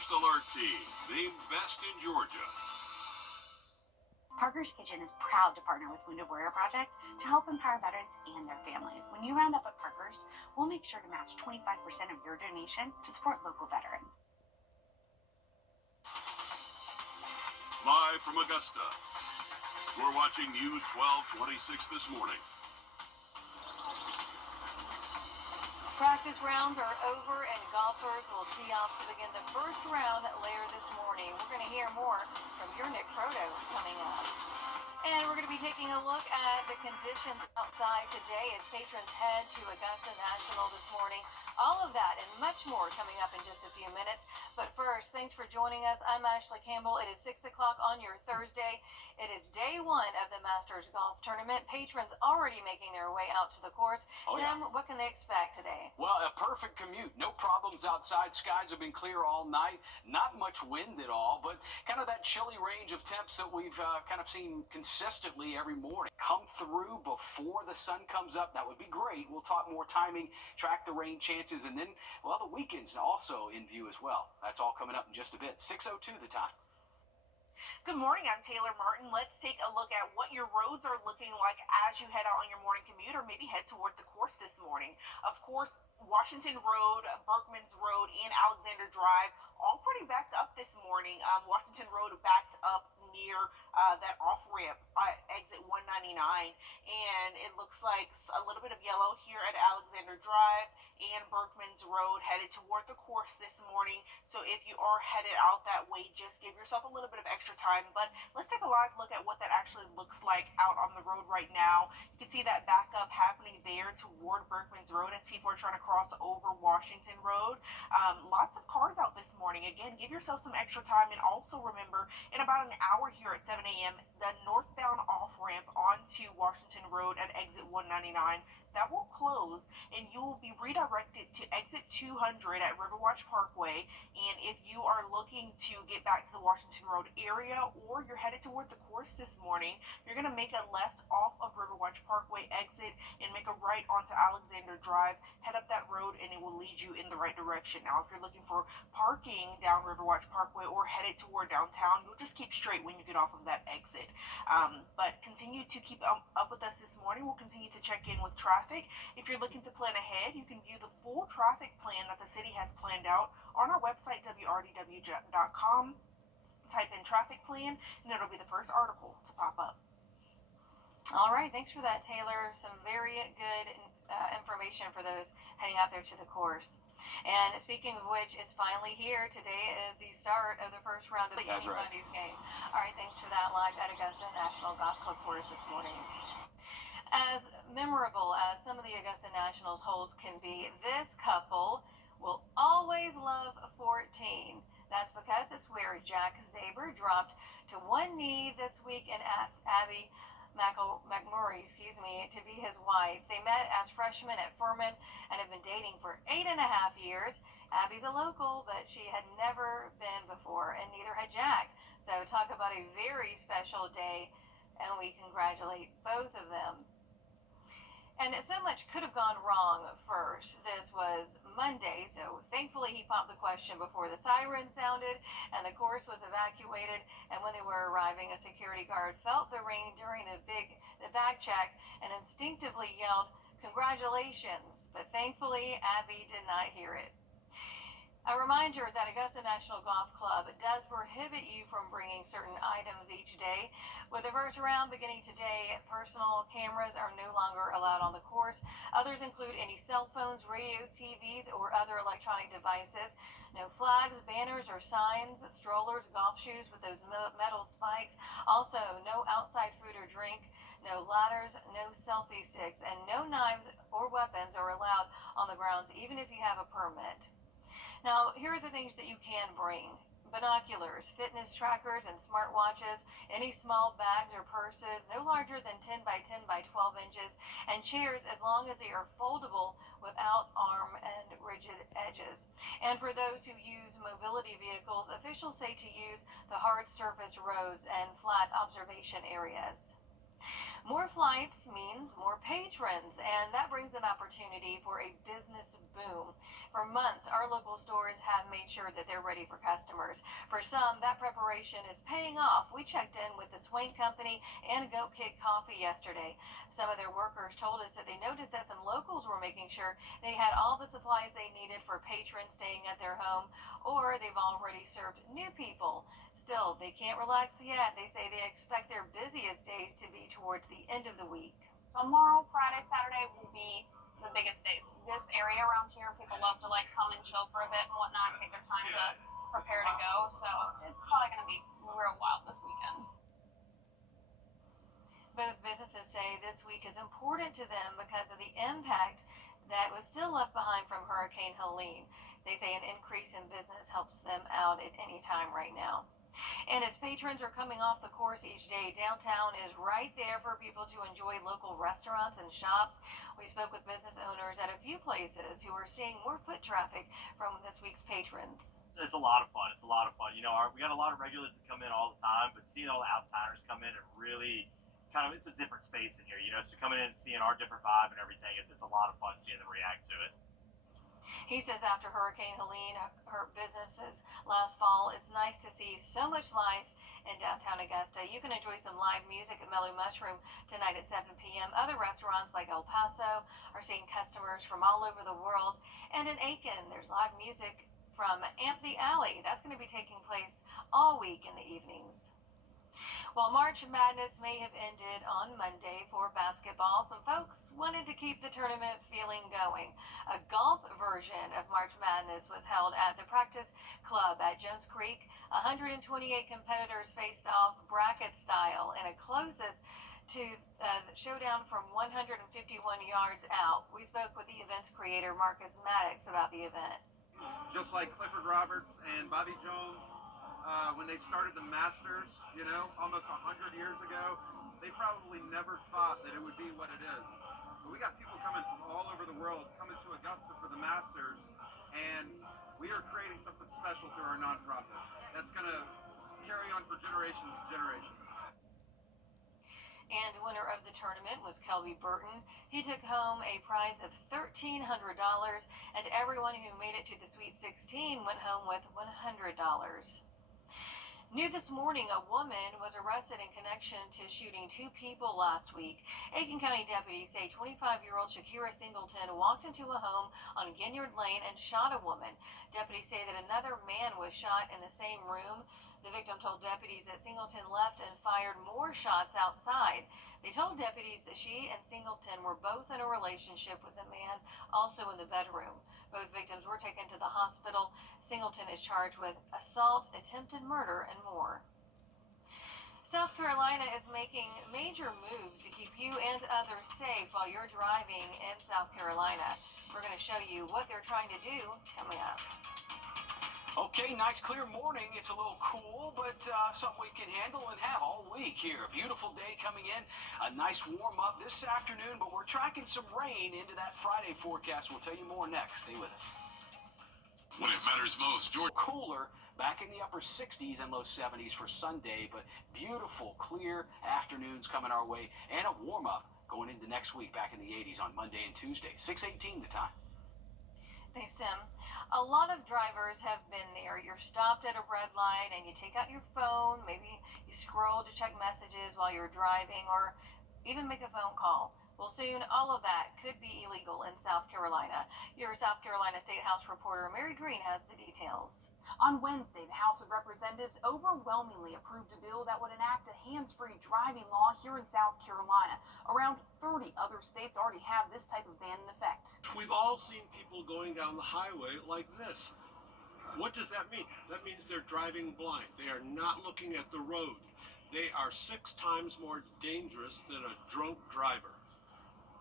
First Alert Team, named best in Georgia. Parker's Kitchen is proud to partner with Wrdw Project to help empower veterans and their families. When you round up at Parker's, we'll make sure to match 25% of your donation to support local veterans. Live from Augusta, you're watching News 1226 this morning. Practice rounds are over and golfers will tee off to begin the first round later this morning. We're going to hear more from your Nick Proto coming up. And we're going to be taking a look at the conditions outside today as patrons head to Augusta National this morning. All of that and much more coming up in just a few minutes. But first, thanks for joining us. I'm Ashley Campbell. It is 6 o'clock on your Thursday. It is day one of the Masters Golf Tournament. Patrons already making their way out to the course. Tim, what can they expect today? Well, a perfect commute. No problems outside. Skies have been clear all night. Not much wind at all, but kind of that chilly range of temps that we've kind of seen consistently every morning. Come through before the sun comes up. That would be great. We'll talk more timing, track the rain chances, and then, well, the weekend's also in view as well. That's all coming up in just a bit. 6:02 the time. Good morning, I'm Taylor Martin. Let's take a look at what your roads are looking like as you head out on your morning commute or maybe head toward the course this morning. Of course, Washington Road, Berkman's Road, and Alexander Drive all pretty backed up this morning. Washington Road backed up near that off-ramp exit 199, and it looks like a little bit of yellow here at Alexander Drive and Berkman's Road headed toward the course this morning. So if you are headed out that way, just give yourself a little bit of extra time. But let's take a live look at what that actually looks like out on the road right now. You can see that backup happening there toward Berkman's Road as people are trying to cross over Washington Road. Lots of cars out this morning. Again, give yourself some extra time, and also remember, in about an hour here at 7 a.m., the northbound off-ramp onto Washington Road at exit 199, that will close, and you will be redirected to exit 200 at Riverwatch Parkway. And if you are looking to get back to the Washington Road area, or you're headed toward the course this morning, you're going to make a left off of Riverwatch Parkway exit and make a right onto Alexander Drive. Head up that road and it will lead you in the right direction. Now, if you're looking for parking down Riverwatch Parkway or headed toward downtown, you'll just keep straight when you get off of that exit. But continue to keep up with us this morning. We'll continue to check in with traffic. If you're looking to plan ahead, you can view the full traffic plan that the city has planned out on our website, wrdw.com. Type in traffic plan, and it'll be the first article to pop up. All right, thanks for that, Taylor. Some very good information for those heading out there to the course. And speaking of which, it's finally here. Today is the start of the first round of the Monday's game. All right, thanks for that live at Augusta National Golf Club course this morning. As memorable as some of the Augusta Nationals holes can be, this couple will always love 14. That's because it's where Jack Zaber dropped to one knee this week and asked Abby McMurray, to be his wife. They met as freshmen at Furman and have been dating for 8.5 years. Abby's a local, but she had never been before, and neither had Jack. So talk about a very special day, and we congratulate both of them. And so much could have gone wrong first. This was Monday, so thankfully he popped the question before the siren sounded and the course was evacuated. And when they were arriving, a security guard felt the rain during the bag check and instinctively yelled, "Congratulations!" But thankfully, Abby did not hear it. A reminder that Augusta National Golf Club does prohibit you from bringing certain items each day. With the first round beginning today, personal cameras are no longer allowed on the course. Others include any cell phones, radios, TVs, or other electronic devices. No flags, banners, or signs, strollers, golf shoes with those metal spikes. Also, no outside food or drink, no ladders, no selfie sticks, and no knives or weapons are allowed on the grounds, even if you have a permit. Now, here are the things that you can bring. Binoculars, fitness trackers, and smartwatches, any small bags or purses, no larger than 10 by 10 by 12 inches, and chairs as long as they are foldable without arm and rigid edges. And for those who use mobility vehicles, officials say to use the hard surface roads and flat observation areas. More flights means more patrons, and that brings an opportunity for a business boom. For months, our local stores have made sure that they're ready for customers. For some, that preparation is paying off. We checked in with the Swain Company and Goat Kick Coffee yesterday. Some of their workers told us that they noticed that some locals were making sure they had all the supplies they needed for patrons staying at their home, or they've already served new people. Still, they can't relax yet. They say they expect their busiest days to be towards the end of the week. Tomorrow, Friday, Saturday will be the biggest day. This area around here, people love to like come and chill for a bit and whatnot, take their time to prepare to go. So it's probably going to be real wild this weekend. Both businesses say this week is important to them because of the impact that was still left behind from Hurricane Helene. They say an increase in business helps them out at any time right now. And as patrons are coming off the course each day, downtown is right there for people to enjoy local restaurants and shops. We spoke with business owners at a few places who are seeing more foot traffic from this week's patrons. It's a lot of fun. It's a lot of fun. You know, we got a lot of regulars that come in all the time, but seeing all the outsiders come in, it really it's a different space in here, you know, so coming in and seeing our different vibe and everything, it's a lot of fun seeing them react to it. He says after Hurricane Helene hurt businesses last fall, it's nice to see so much life in downtown Augusta. You can enjoy some live music at Mellow Mushroom tonight at 7 p.m. Other restaurants like El Paso are seeing customers from all over the world. And in Aiken, there's live music from Amp the Alley. That's going to be taking place all week in the evenings. While March Madness may have ended on Monday for basketball, some folks wanted to keep the tournament feeling going. A golf version of March Madness was held at the Practice Club at Jones Creek. 128 competitors faced off bracket style in a closest to showdown from 151 yards out. We spoke with the event's creator, Marcus Maddox, about the event. Just like Clifford Roberts and Bobby Jones, when they started the Masters, you know, almost 100 years ago, they probably never thought that it would be what it is. But we got people coming from all over the world coming to Augusta for the Masters, and we are creating something special through our nonprofit that's going to carry on for generations and generations. And winner of the tournament was Kelby Burton. He took home a prize of $1,300, and everyone who made it to the Sweet 16 went home with $100. New this morning, a woman was arrested in connection to shooting two people last week. Aiken County deputies say 25-year-old Shakira Singleton walked into a home on Ginyard Lane and shot a woman. Deputies say that another man was shot in the same room. The victim told deputies that Singleton left and fired more shots outside. They told deputies that she and Singleton were both in a relationship with a man also in the bedroom. Both victims were taken to the hospital. Singleton is charged with assault, attempted murder, and more. South Carolina is making major moves to keep you and others safe while you're driving in South Carolina. We're going to show you what they're trying to do coming up. Okay, nice clear morning. It's a little cool, but something we can handle and have all week here. A beautiful day coming in, a nice warm up this afternoon, but we're tracking some rain into that Friday forecast. We'll tell you more next. Stay with us. When it matters most, Georgia. Cooler, back in the upper 60s and low 70s for Sunday, but beautiful, clear afternoons coming our way, and a warm up going into next week back in the 80s on Monday and Tuesday. 6:18 the time. Thanks, Tim. A lot of drivers have been there. You're stopped at a red light and you take out your phone, maybe you scroll to check messages while you're driving, or even make a phone call. Well, soon all of that could be illegal in South Carolina. Your South Carolina State House reporter Mary Green has the details. On Wednesday, the House of Representatives overwhelmingly approved a bill that would enact a hands-free driving law here in South Carolina. Around 30 other states already have this type of ban in effect. We've all seen people going down the highway like this. What does that mean? That means they're driving blind. They are not looking at the road. They are 6 times more dangerous than a drunk driver.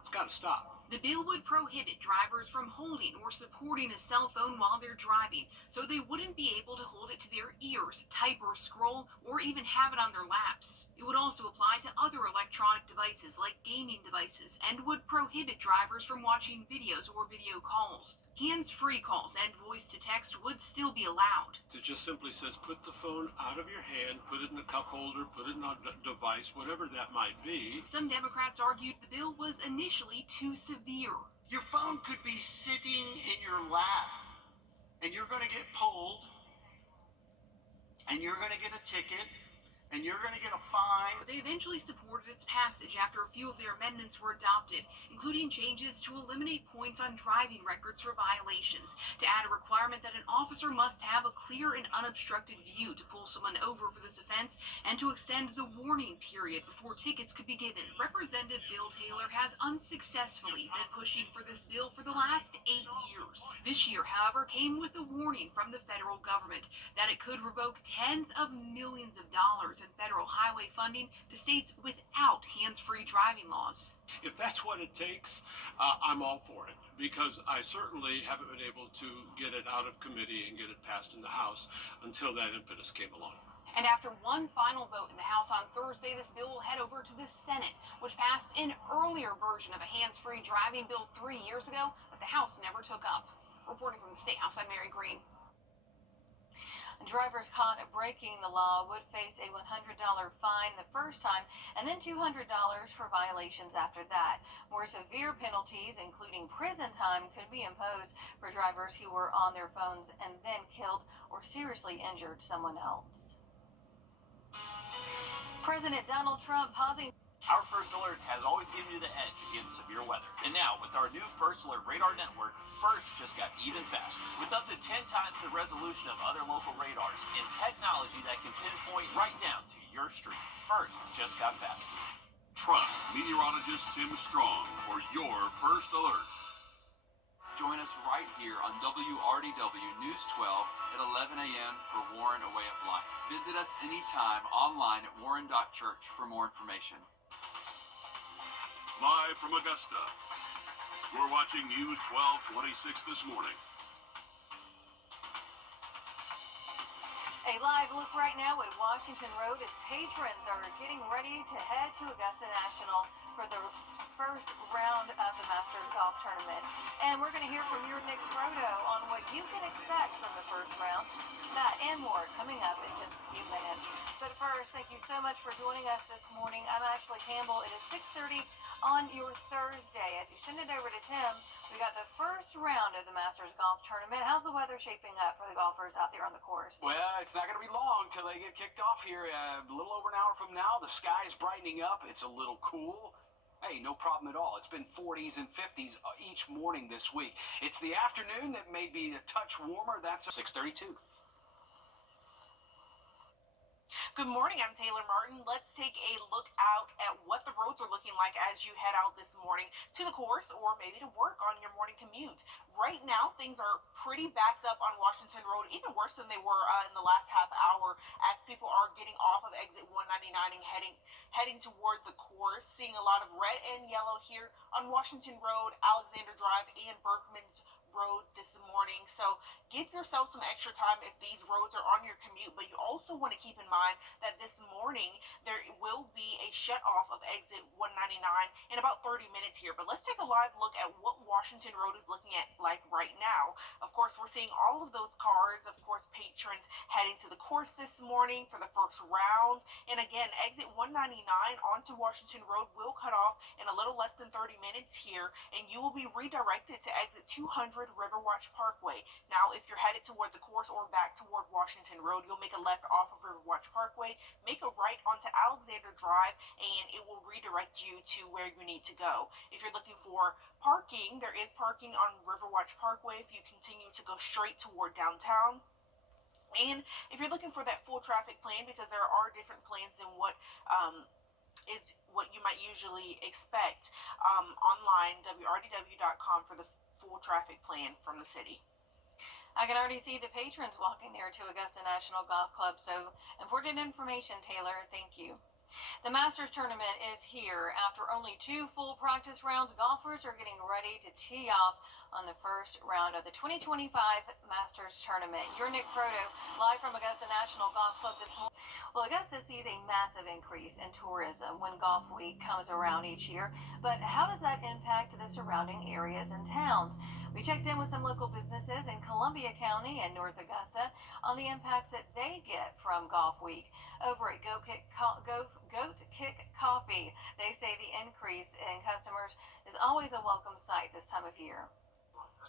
It's got to stop. The bill would prohibit drivers from holding or supporting a cell phone while they're driving, so they wouldn't be able to hold it to their ears, type or scroll, or even have it on their laps. It would also apply to other electronic devices like gaming devices and would prohibit drivers from watching videos or video calls. Hands-free calls and voice-to-text would still be allowed. It just simply says put the phone out of your hand, put it in a cup holder, put it in a device, whatever that might be. Some Democrats argued the bill was initially too severe. Your phone could be sitting in your lap, and you're going to get pulled, and you're going to get a ticket, and you're going to get a fine. They eventually supported its passage after a few of their amendments were adopted, including changes to eliminate points on driving records for violations, to add a requirement that an officer must have a clear and unobstructed view to pull someone over for this offense, and to extend the warning period before tickets could be given. Representative Bill Taylor has unsuccessfully been pushing for this bill for the last 8 years. This year, however, came with a warning from the federal government that it could revoke tens of millions of dollars in federal highway funding to states without hands-free driving laws. If that's what it takes, I'm all for it, because I certainly haven't been able to get it out of committee and get it passed in the House until that impetus came along. And after one final vote in the House on Thursday, this bill will head over to the Senate, which passed an earlier version of a hands-free driving bill 3 years ago that the House never took up. Reporting from the State House, I'm Mary Green. Drivers caught breaking the law would face a $100 fine the first time and then $200 for violations after that. More severe penalties, including prison time, could be imposed for drivers who were on their phones and then killed or seriously injured someone else. President Donald Trump pausing. Our First Alert has always given you the edge against severe weather. And now, with our new First Alert radar network, First just got even faster. With up to 10 times the resolution of other local radars and technology that can pinpoint right down to your street, First just got faster. Trust meteorologist Tim Strong for your First Alert. Join us right here on WRDW News 12 at 11 a.m. for Warren A Way of Life. Visit us anytime online at warren.church for more information. Live from Augusta, you're watching News 1226 this morning. A live look right now at Washington Road as patrons are getting ready to head to Augusta National for the first round of the Masters Golf Tournament. And we're going to hear from your Nick Proto on what you can expect from the first round. That and more coming up in just a few minutes. But first, thank you so much for joining us this morning. I'm Ashley Campbell. It is 6:30 on your Thursday. As we send it over to Tim, we got the first round of the Masters Golf Tournament. How's the weather shaping up for the golfers out there on the course? Well, it's not going to be long till they get kicked off here. A little over an hour from now, the sky's brightening up. It's a little cool. Hey, no problem at all. It's been 40s and 50s each morning this week. It's the afternoon that may be a touch warmer. That's 6:32. Good morning, I'm Taylor Martin. Let's take a look out at what the roads are looking like as you head out this morning to the course or maybe to work on your morning commute. Right now, things are pretty backed up on Washington Road, even worse than they were in the last half hour as people are getting off of exit 199 and heading toward the course. Seeing a lot of red and yellow here on Washington Road, Alexander Drive, and Berkman's Road this morning. So give yourself some extra time if these roads are on your commute, but you also want to keep in mind that this morning there will be a shut off of exit 199 in about 30 minutes here. But let's take a live look at what Washington Road is looking at like right now. Of course, we're seeing all of those cars, of course, patrons heading to the course this morning for the first round. And again, exit 199 onto Washington Road will cut off in a little less than 30 minutes here, and you will be redirected to exit 200 Riverwatch Parkway. Now, if you're headed toward the course or back toward Washington Road, you'll make a left off of Riverwatch Parkway, make a right onto Alexander Drive, and it will redirect you to where you need to go. If you're looking for parking, there is parking on Riverwatch Parkway if you continue to go straight toward downtown. And if you're looking for that full traffic plan, because there are different plans than what is what you might usually expect, online, wrdw.com for the full traffic plan from the city. I can already see the patrons walking there to Augusta National Golf Club, so important information, Taylor. Thank you. The Masters Tournament is here. After only 2 full practice rounds, golfers are getting ready to tee off on the first round of the 2025 Masters Tournament. You're Nick Proto, live from Augusta National Golf Club this morning. Well, Augusta sees a massive increase in tourism when Golf Week comes around each year, but how does that impact the surrounding areas and towns? We checked in with some local businesses in Columbia County and North Augusta on the impacts that they get from Golf Week. Over at Goat Kick Coffee, they say the increase in customers is always a welcome sight this time of year.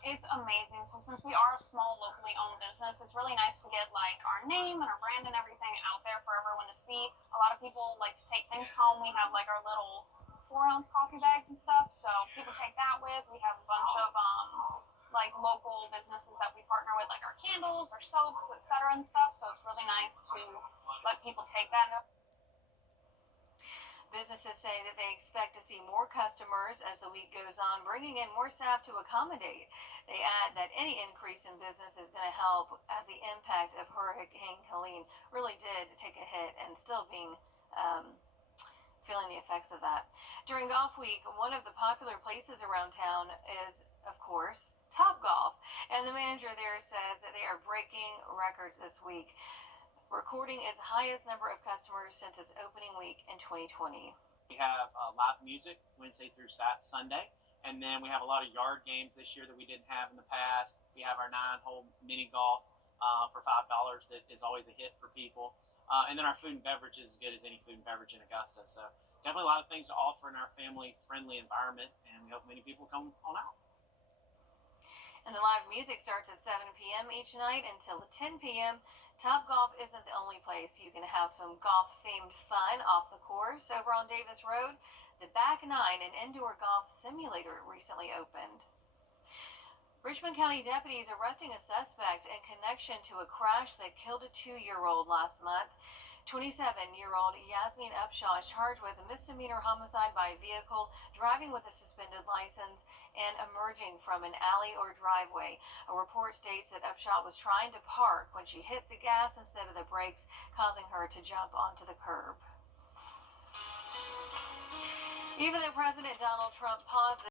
It's amazing. So since we are a small locally owned business, it's really nice to get like our name and our brand and everything out there for everyone to see. A lot of people like to take things home. We have like our little 4-ounce coffee bags and stuff, so people take that with. We have a bunch of like local businesses that we partner with, like our candles, our soaps, etc. and stuff. So it's really nice to let people take that. Businesses say that they expect to see more customers as the week goes on, bringing in more staff to accommodate. They add that any increase in business is going to help as the impact of Hurricane Helene really did take a hit and still being feeling the effects of that. During Golf Week, one of the popular places around town is, of course, Topgolf, and the manager there says that they are breaking records this week, recording its highest number of customers since its opening week in 2020. We have live music Wednesday through Sunday, and then we have a lot of yard games this year that we didn't have in the past. We have our 9-hole mini golf for $5 that is always a hit for people. And then our food and beverage is as good as any food and beverage in Augusta. So definitely a lot of things to offer in our family-friendly environment, and we hope many people come on out. And the live music starts at 7 p.m. each night until 10 p.m. Topgolf isn't the only place you can have some golf-themed fun off the course. Over on Davis Road, the Back 9, an indoor golf simulator, recently opened. Richmond County deputies arresting a suspect in connection to a crash that killed a 2-year-old last month. 27-year-old Yasmin Upshaw is charged with a misdemeanor homicide by vehicle, driving with a suspended license, and emerging from an alley or driveway. A report states that Upshaw was trying to park when she hit the gas instead of the brakes, causing her to jump onto the curb. Even though President Donald Trump paused the